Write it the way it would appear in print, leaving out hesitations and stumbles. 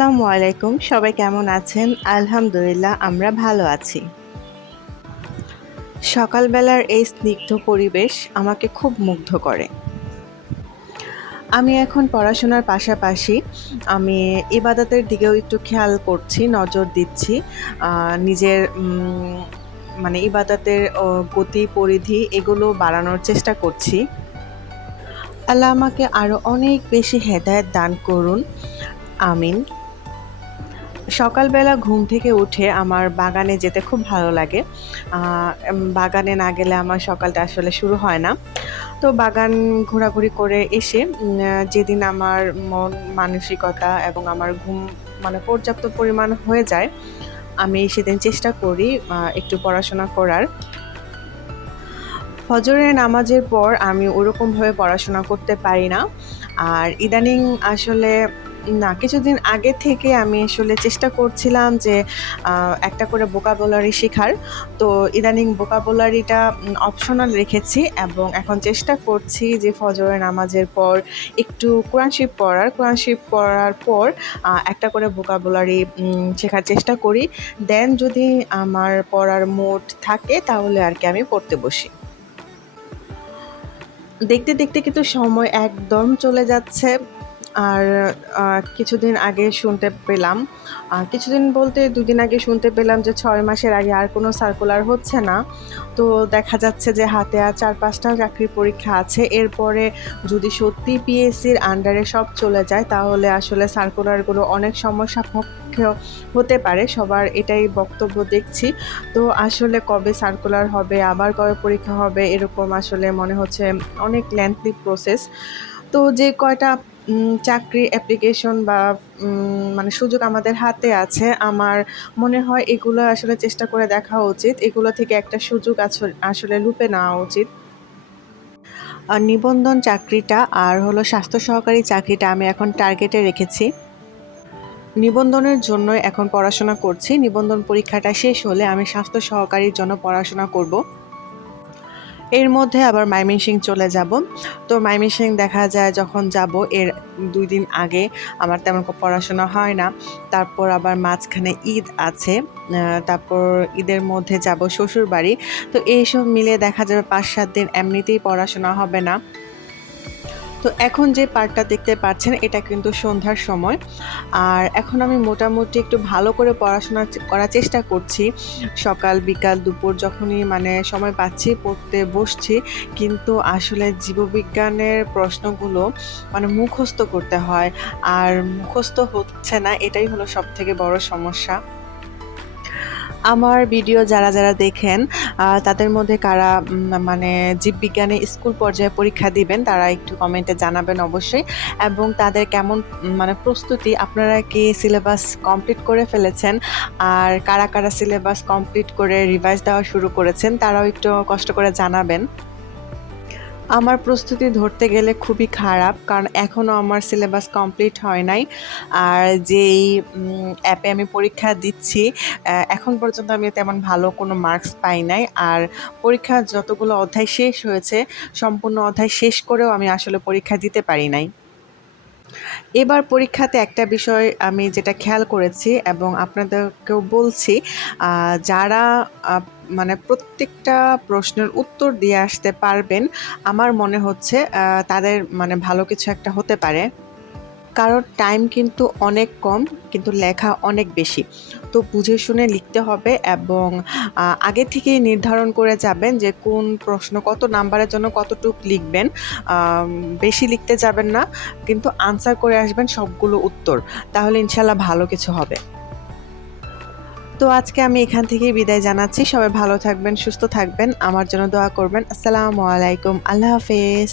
আসসালামু আলাইকুম। সবাই কেমন আছেন? আলহামদুলিল্লাহ আমরা ভালো আছি। সকালবেলার এই স্নিগ্ধ পরিবেশ আমাকে খুব মুগ্ধ করে। আমি এখন পড়াশোনার পাশাপাশি আমি ইবাদতের দিকেও একটু খেয়াল করছি, নজর দিচ্ছি। নিজের মানে ইবাদতের গতি, পরিধি এগুলো বাড়ানোর চেষ্টা করছি। আল্লাহ আমাকে আরও অনেক বেশি হেদায়েত দান করুন। আমিন। সকালবেলা ঘুম থেকে উঠে আমার বাগানে যেতে খুব ভালো লাগে। বাগানে না গেলে আমার সকালটা আসলে শুরু হয় না। তো বাগান ঘোরাঘুরি করে এসে যেদিন আমার মন মানসিকতা এবং আমার ঘুম পর্যাপ্ত পরিমাণ হয়ে যায়, আমি সেদিন চেষ্টা করি একটু পড়াশোনা করার। ফজরের নামাজের পর আমি ওরকমভাবে পড়াশোনা করতে পারি না। আর ইদানিং আসলে কিছুদিন আগে থেকে আমি আসলে চেষ্টা করছিলাম যে একটা করে ভোকাবুলারি শেখার। তো ইদানিং ভোকাবুলারিটা অপশনাল রেখেছি এবং এখন চেষ্টা করছি যে ফজরের নামাজের পর একটু কোরআন শরীফ পড়ার। কোরআন শরীফ পড়ার পর একটা করে ভোকাবুলারি শেখার চেষ্টা করি। দেন যদি আমার পড়ার মুড থাকে তাহলে আর কি আমি পড়তে বসি। দেখতে, দেখতে কিন্তু সময় একদম চলে যাচ্ছে। আর কিছুদিন আগে শুনতে পেলাম, কিছুদিন বলতে ২ দিন আগে শুনতে পেলাম যে ৬ মাসের আগে আর কোনো সার্কুলার হচ্ছে না। তো দেখা যাচ্ছে যে হাতে আর ৪-৫টা চাকরির পরীক্ষা আছে। এরপরে যদি সত্যি পিএসসির আন্ডারে সব চলে যায় তাহলে আসলে সার্কুলারগুলো অনেক সমস্যাপক্ষ হতে পারে। সবার এটাই বক্তব্য দেখছি। তো আসলে কবে সার্কুলার হবে, আবার কবে পরীক্ষা হবে, এরকম আসলে মনে হচ্ছে অনেক লেন্থি প্রসেস। তো যে কয়টা চাকরির অ্যাপ্লিকেশন বা সুযোগ আমাদের হাতে আছে, আমার মনে হয় এগুলো আসলে চেষ্টা করে দেখা উচিত। এগুলো থেকে একটা সুযোগ আসলে লুপে নেওয়া উচিত। নিবন্ধন চাকরিটা আর হলো স্বাস্থ্য সহকারী চাকরিটা আমি এখন টার্গেটে রেখেছি। নিবন্ধনের জন্য এখন পড়াশোনা করছি। নিবন্ধন পরীক্ষাটা শেষ হলে আমি স্বাস্থ্য সহকারীর জন্য পড়াশোনা করব। এর মধ্যে আবার ময়মনসিংহ চলে যাব। তো ময়মনসিংহ দেখা যায় যখন যাব এর ২ দিন আগে আমার তেমন পড়াশোনা হয় না। তারপর আবার মাঝখানে ঈদ আছে। তারপর ঈদের মধ্যে যাব শ্বশুরবাড়ি। তো এইসব মিলিয়ে দেখা যাবে ৫-৭ দিন এমনিতেই পড়াশোনা হবে না। তো এখন যে পার্টটা দেখতে পাচ্ছেন এটা কিন্তু সন্ধ্যার সময়। আর এখন আমি মোটামুটি একটু ভালো করে পড়াশোনা করার চেষ্টা করছি। সকাল, বিকাল, দুপুর যখনই সময় পাচ্ছি পড়তে বসছি। কিন্তু আসলে জীববিজ্ঞানের প্রশ্নগুলো মুখস্থ করতে হয়। আর মুখস্থ হচ্ছে না, এটাই হলো সবথেকে বড় সমস্যা। আমার ভিডিও যারা দেখেন তাদের মধ্যে কারা জীববিজ্ঞানে স্কুল পর্যায়ে পরীক্ষা দিবেন তারা একটু কমেন্টে জানাবেন অবশ্যই। এবং তাদের কেমন প্রস্তুতি, আপনারা কি সিলেবাস কমপ্লিট করে ফেলেছেন? আর কারা সিলেবাস কমপ্লিট করে রিভাইজ দেওয়া শুরু করেছেন তারাও একটু কষ্ট করে জানাবেন। আমার প্রস্তুতি ধরতে গেলে খুবই খারাপ, কারণ এখনও আমার সিলেবাস কমপ্লিট হয় নাই। আর যেই অ্যাপে আমি পরীক্ষা দিচ্ছি এখন পর্যন্ত আমি তেমন ভালো কোনো মার্কস পাই নাই। আর পরীক্ষার যতগুলো অধ্যায় শেষ হয়েছে সম্পূর্ণ অধ্যায় শেষ করেও আমি আসলে পরীক্ষা দিতে পারি নাই। এবার পরীক্ষাতে একটা বিষয় আমি যেটা খেয়াল করেছি এবং আপনাদেরকেও বলছি, যারা প্রত্যেকটা প্রশ্নের উত্তর দিয়ে আসতে পারবেন, আমার মনে হচ্ছে তাদের ভালো কিছু একটা হতে পারে। কারণ টাইম কিন্তু অনেক কম, কিন্তু লেখা অনেক বেশি। তো বুঝে শুনে লিখতে হবে এবং আগে থেকেই নির্ধারণ করে যাবেন যে কোন প্রশ্ন কত নাম্বারের জন্য কতটুক লিখবেন। বেশি লিখতে যাবেন না, কিন্তু আনসার করে আসবেন সবগুলো উত্তর। তাহলে ইনশাল্লাহ ভালো কিছু হবে। তো আজকে আমি এখান থেকেই বিদায় জানাচ্ছি। সবাই ভালো থাকবেন, সুস্থ থাকবেন, আমার জন্য দোয়া করবেন। আসসালামু আলাইকুম, আল্লাহ হাফেজ।